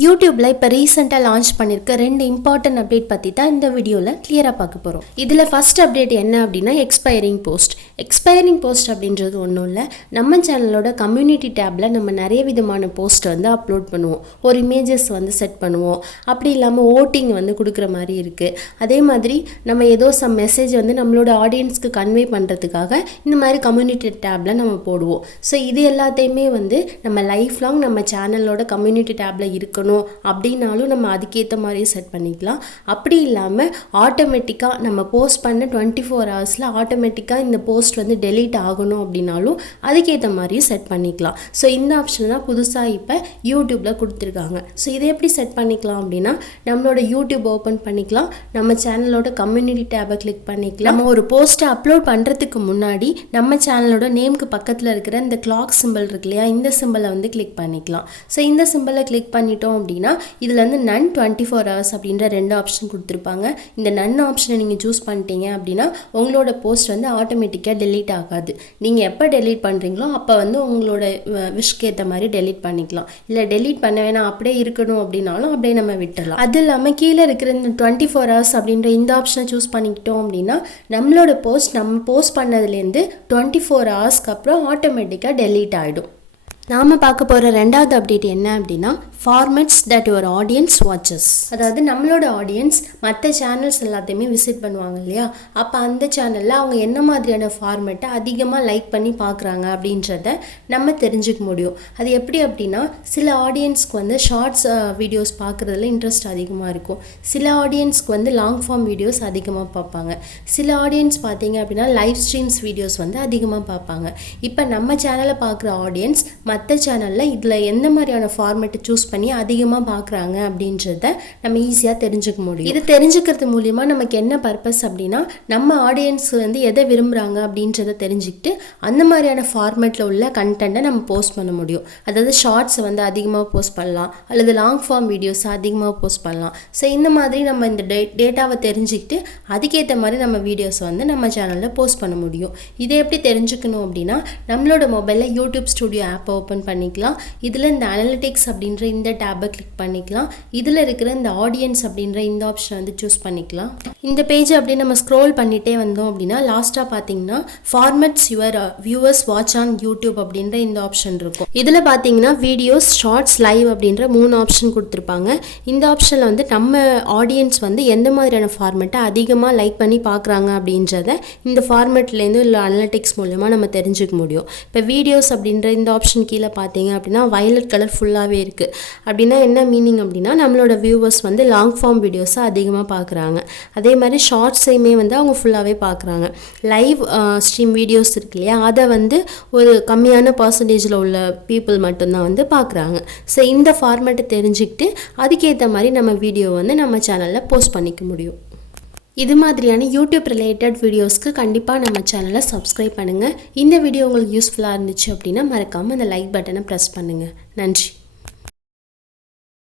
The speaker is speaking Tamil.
யூடியூப்ல இப்போ ரீசெண்டாக லான்ச் பண்ணியிருக்க 2 இம்பார்ட்டன்ட் அப்டேட் பற்றி தான் இந்த வீடியோவில் கிளியராக பார்க்க போகிறோம். இதில் ஃபர்ஸ்ட் அப்டேட் என்ன அப்படின்னா எக்ஸ்பைரிங் போஸ்ட் அப்படின்றது ஒன்றும் இல்லை. நம்ம சேனலோட கம்யூனிட்டி டேப்பில் நம்ம நிறைய விதமான போஸ்ட் வந்து அப்லோட் பண்ணுவோம். ஒரு இமேஜஸ் வந்து செட் பண்ணுவோம். அப்படி இல்லாமல் ஓட்டிங் வந்து கொடுக்குற மாதிரி இருக்குது. அதே மாதிரி நம்ம ஏதோ சம் மெசேஜ் வந்து நம்மளோட ஆடியன்ஸ்க்கு கன்வே பண்ணுறதுக்காக இந்த மாதிரி கம்யூனிட்டி டேப்பில் நம்ம போடுவோம். ஸோ இது எல்லாத்தையுமே வந்து நம்ம லைஃப் லாங் நம்ம சேனலோட கம்யூனிட்டி டேப்பில் இருக்கணும் அப்படின்னாலும் நம்ம அதுக்கேற்ற மாதிரி செட் பண்ணிக்கலாம். அப்படி இல்லாமல் ஆட்டோமேட்டிக்காக நம்ம போஸ்ட் பண்ண 24 ஹவர்ஸில் ஆட்டோமேட்டிக்காக இந்த போஸ்ட் வந்து டெலீட் ஆகணும் அப்படின்னாலும் அதுக்கேற்ற மாதிரியும் செட் பண்ணிக்கலாம். ஸோ இந்த ஆப்ஷன் தான் புதுசாக இப்போ யூடியூப்பில் கொடுத்துருக்காங்க. ஸோ இதை எப்படி செட் பண்ணிக்கலாம் அப்படின்னா நம்மளோட யூடியூப் ஓப்பன் பண்ணிக்கலாம். நம்ம சேனலோட கம்யூனிட்டி டேபை கிளிக் பண்ணிக்கலாம். நம்ம ஒரு போஸ்ட்டை அப்லோட் பண்ணுறதுக்கு முன்னாடி நம்ம சேனலோட நேமுக்கு பக்கத்தில் இருக்கிற இந்த கிளாக் சிம்பிள் இருக்கு இல்லையா, இந்த சிம்பிளை வந்து கிளிக் பண்ணிக்கலாம். ஸோ இந்த சிம்பிளை கிளிக் பண்ணிட்டோம் அப்படின்னா இதில் வந்து நன் 24 ஹவர்ஸ் அப்படின்ற 2 ஆப்ஷன் கொடுத்துருப்பாங்க. இந்த நன் ஆப்ஷனை நீங்கள் சூஸ் பண்ணிட்டீங்க அப்படின்னா உங்களோட போஸ்ட் வந்து ஆட்டோமேட்டிக்காக டெலீட் ஆகாது. நீங்கள் எப்போ டெலீட் பண்ணுறீங்களோ அப்போ வந்து உங்களோட விஷக்கு ஏற்ற மாதிரி டெலீட் பண்ணிக்கலாம். இல்லை டெலீட் பண்ண வேணாம் அப்படியே இருக்கணும் அப்படின்னாலும் அப்படியே நம்ம விட்டுடலாம். அது இல்லாமல் கீழே இருக்கிற இந்த 24 ஹவர்ஸ் அப்படின்ற இந்த ஆப்ஷனை சூஸ் பண்ணிக்கிட்டோம் அப்படின்னா நம்மளோட போஸ்ட் நம்ம போஸ்ட் பண்ணதுலேருந்து 24 ஹவர்ஸ்க்கு அப்புறம் ஆட்டோமேட்டிக்காக டெலீட் ஆகிடும். நாம் பார்க்க போகிற 2வது அப்டேட் என்ன அப்படின்னா formats that your audience watches. அதாவது நம்மளோட ஆடியன்ஸ் மற்ற சேனல்ஸ் எல்லாத்தையுமே விசிட் பண்ணுவாங்க இல்லையா, அப்போ அந்த சேனலில் அவங்க என்ன மாதிரியான ஃபார்மேட்டை அதிகமாக லைக் பண்ணி பார்க்குறாங்க அப்படின்றத நம்ம தெரிஞ்சுக்க முடியும். அது எப்படி அப்படின்னா சில ஆடியன்ஸ்க்கு வந்து ஷார்ட்ஸ் வீடியோஸ் பார்க்குறதுல இன்ட்ரெஸ்ட் அதிகமாக இருக்கும். சில ஆடியன்ஸ்க்கு வந்து லாங் ஃபார்ம் வீடியோஸ் அதிகமாக பார்ப்பாங்க. சில ஆடியன்ஸ் பார்த்தீங்க அப்படின்னா லைவ் ஸ்ட்ரீம்ஸ் வீடியோஸ் வந்து அதிகமாக பார்ப்பாங்க. இப்போ நம்ம சேனலை பார்க்குற ஆடியன்ஸ் மற்ற சேனலில் இதில் எந்த மாதிரியான ஃபார்மேட்டை சூஸ் பண்ணி அதிகமாக பார்க்குறாங்க அப்படின்றத நம்ம ஈஸியாக தெரிஞ்சுக்க முடியும். இது தெரிஞ்சுக்கிறது மூலிமா நமக்கு என்ன பர்பஸ் அப்படின்னா நம்ம ஆடியன்ஸ் வந்து எதை விரும்புகிறாங்க அப்படின்றத தெரிஞ்சுக்கிட்டு அந்த மாதிரியான ஃபார்மேட்டில் உள்ள கண்டென்ட்டை நம்ம போஸ்ட் பண்ண முடியும். அதாவது ஷார்ட்ஸை வந்து அதிகமாக போஸ்ட் பண்ணலாம் அல்லது லாங் ஃபார்ம் வீடியோஸை அதிகமாக போஸ்ட் பண்ணலாம். ஸோ இந்த மாதிரி நம்ம இந்த டேட்டாவை தெரிஞ்சுக்கிட்டு அதுக்கேற்ற மாதிரி நம்ம வீடியோஸை வந்து நம்ம சேனலில் போஸ்ட் பண்ண முடியும். இதை எப்படி தெரிஞ்சுக்கணும் அப்படின்னா நம்மளோட மொபைலில் யூடியூப் ஸ்டுடியோ ஆப்பை ஓப்பன் பண்ணிக்கலாம். இதில் இந்த அனலிட்டிக்ஸ் அப்படின்ற இந்த டேபை கிளிக் பண்ணிக்கலாம். இதில் இருக்கிற இந்த ஆடியன்ஸ் அப்படின்ற இந்த ஆப்ஷன் வந்து சூஸ் பண்ணிக்கலாம். இந்த பேஜ் அப்படி நம்ம ஸ்க்ரோல் பண்ணிட்டே வந்தோம் அப்படின்னா லாஸ்ட்டாக பார்த்தீங்கன்னா formats your viewers watch on YouTube அப்படின்ற இந்த ஆப்ஷன் இருக்கும். இதில் பார்த்தீங்கன்னா வீடியோஸ், ஷார்ட்ஸ், லைவ் அப்படின்ற 3 ஆப்ஷன் கொடுத்துருப்பாங்க. இந்த ஆப்ஷனில் வந்து நம்ம ஆடியன்ஸ் வந்து எந்த மாதிரியான ஃபார்மேட்டை அதிகமாக லைக் பண்ணி பார்க்குறாங்க அப்படின்றத இந்த ஃபார்மேட்லேருந்து இல்லை அனலிட்டிக்ஸ் மூலமாக நம்ம தெரிஞ்சுக்க முடியும். இப்போ வீடியோஸ் அப்படின்ற இந்த ஆப்ஷன் கீழே பார்த்தீங்க அப்படின்னா வயலட் கலர் ஃபுல்லாகவே இருக்குது. அப்படின்னா என்ன மீனிங் அப்படின்னா நம்மளோட வியூவர்ஸ் வந்து லாங் ஃபார்ம் வீடியோஸை அதிகமாக பார்க்குறாங்க. அதே மாதிரி ஷார்ட்ஸையுமே வந்து அவங்க ஃபுல்லாகவே பார்க்குறாங்க. லைவ் ஸ்ட்ரீம் வீடியோஸ் இருக்கு இல்லையா, அதை வந்து ஒரு கம்மியான பர்சன்டேஜில் உள்ள பீப்புள் மட்டும்தான் வந்து பார்க்குறாங்க. ஸோ இந்த ஃபார்மேட்டை தெரிஞ்சுக்கிட்டு அதுக்கேற்ற மாதிரி நம்ம வீடியோ வந்து நம்ம சேனலில் போஸ்ட் பண்ணிக்க முடியும். இது மாதிரியான யூடியூப் ரிலேட்டட் வீடியோஸ்க்கு கண்டிப்பாக நம்ம சேனலை சப்ஸ்கிரைப் பண்ணுங்கள். இந்த வீடியோ உங்களுக்கு யூஸ்ஃபுல்லாக இருந்துச்சு அப்படின்னா மறக்காமல் அந்த லைக் பட்டனை ப்ரெஸ் பண்ணுங்கள். நன்றி.